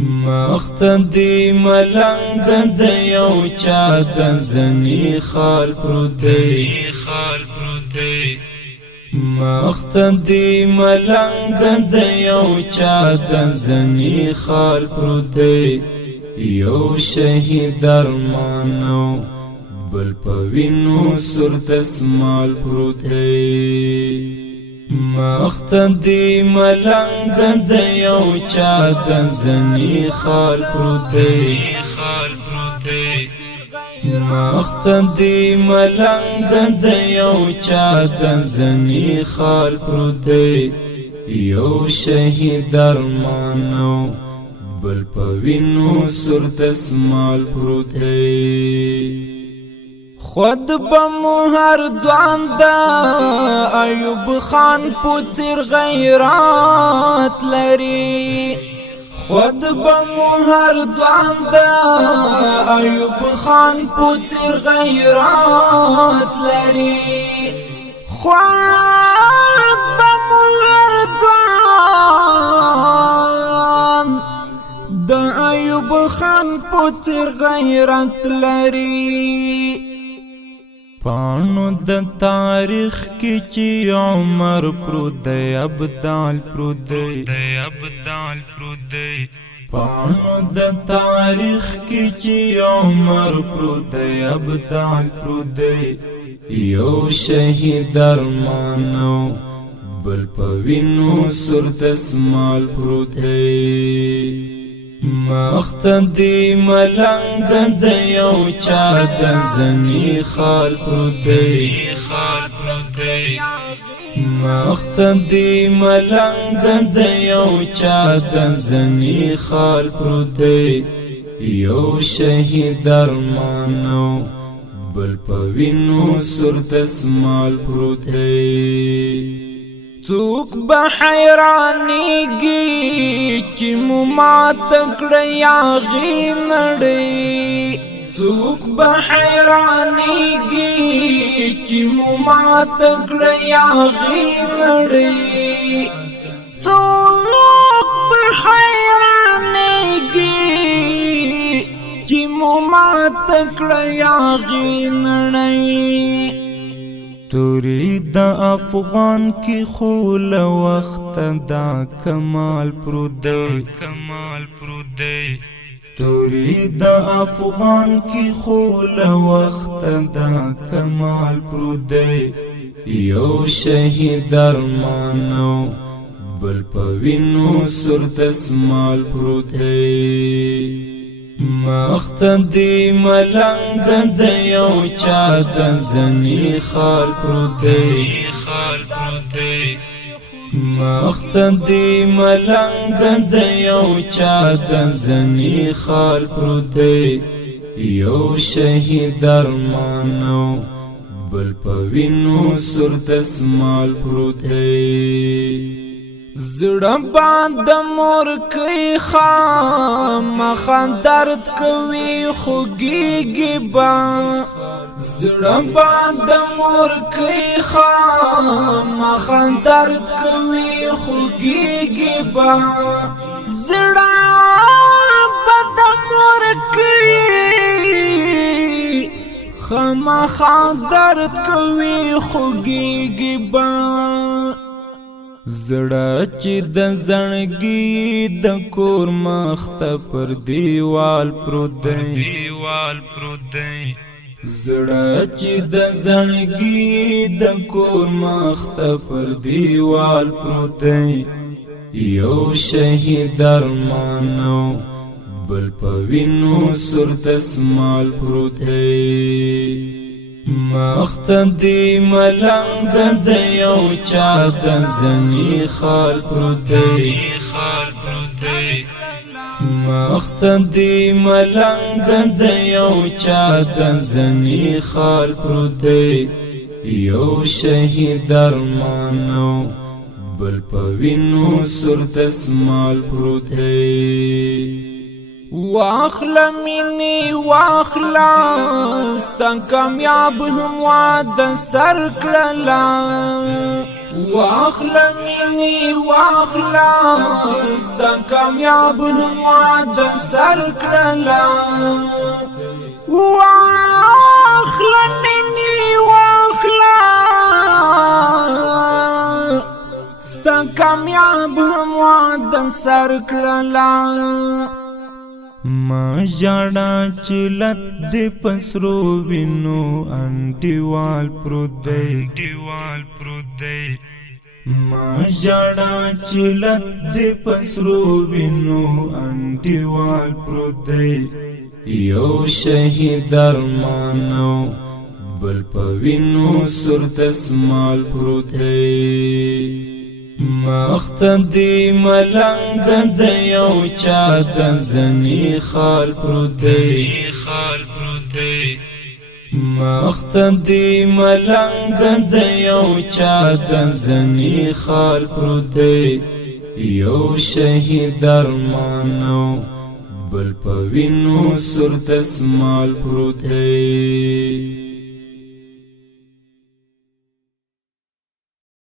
مختدی ملنگ د یو چا د زنی خال پروتی مختدی ملنگ د یو چا د زنی خال پروتی یو شهید ارمانو بل پوینو سر دسمال پروتی مختدی ملنگ د یو چا د زنی خال پروتی مختدی ملنگ د یو چا د زنی خال پروتی یو شهید ارمانو بل پوینو سر دسمال پروتی خود بمو هر ځوان دا ایوب خان پوتیر غیرات لري خود بمو هر ځوان دا ایوب خان پوتیر غیرات لري خود بمو هر ځوان دا ایوب خان پوتیر غیرات لري پانو د تاریخ کی چی عمر پرودی ابدال پرودی پانو د تاریخ کی چی عمر پرودی ابدال پرودی یو شهید ارمانو بل پوینو سر دسمال پرودی مختدی ملنگ د یو چا د زنی خال پروتی مختدی ملنگ د یو چا د زنی خال پروتی یو شهید ارمانو بل پوینو سر دسمال پروتی څوک به حیرانیږي چې مو مات کړی هغې نړۍ څوک به حیرانیږي چې مو مات کړی هغې نړۍ څوک به حیرانیږي چې مو مات کړی هغې نړۍ توری دا افغان کی خول وقت دا کمال پرودی توری دا افغان کی خول وقت دا کمال پرودی یو شهید ارمانو بل پوینو سر دسمال پرودی مختدی ملنگ د یو چا د زنی خال پروتی مختدی ملنگ د یو چا د زنی خال پروتی یو شهید ارمانو بل پوینو سر دسمال پروتی زړه باندې مور کوي خامخا درد کوي خوږیږي با زړه باندې مور کوي خامخا درد کوي خوږیږي با زړه باندې مور کوي خامخا درد کوي خوږیږي با زړه چې د زړګي د کور مخته پر دیوال پروتی زړه چې د زړګي د کور مخته پر دیوال پروتی یو شهید ارمانو بل پوینو سر دسمال پروتی مختدی ملنگ د یو چا د زنی خال پروتی مختدی ملنگ د یو چا د زنی خال پروتی یو شهید ارمانو بل پوینو سر دسمال پروتی واخلا منی واخلا ستا کامیاب هم وعده سر کړلا واخلا مني واخلا ستا کامیاب نمواد سر کرلا واخلا مني واخلا ستا کامیاب نمواد سر کرلا ما جاڑا چلت دی پسرو وینو انډیوال پروت دی ما جاڑا چلت دی پسرو وینو انډیوال پروت دی یو شهید ارمانو بل پوینو سر دسمال پروت دی مخت دی ملنگ د یو چا د زنی خال پروت دی مخت دی ملنگ د یو چا د زنی خال پروت دی یو شهید ارمانو بل پوینو سر دسمال پروت دی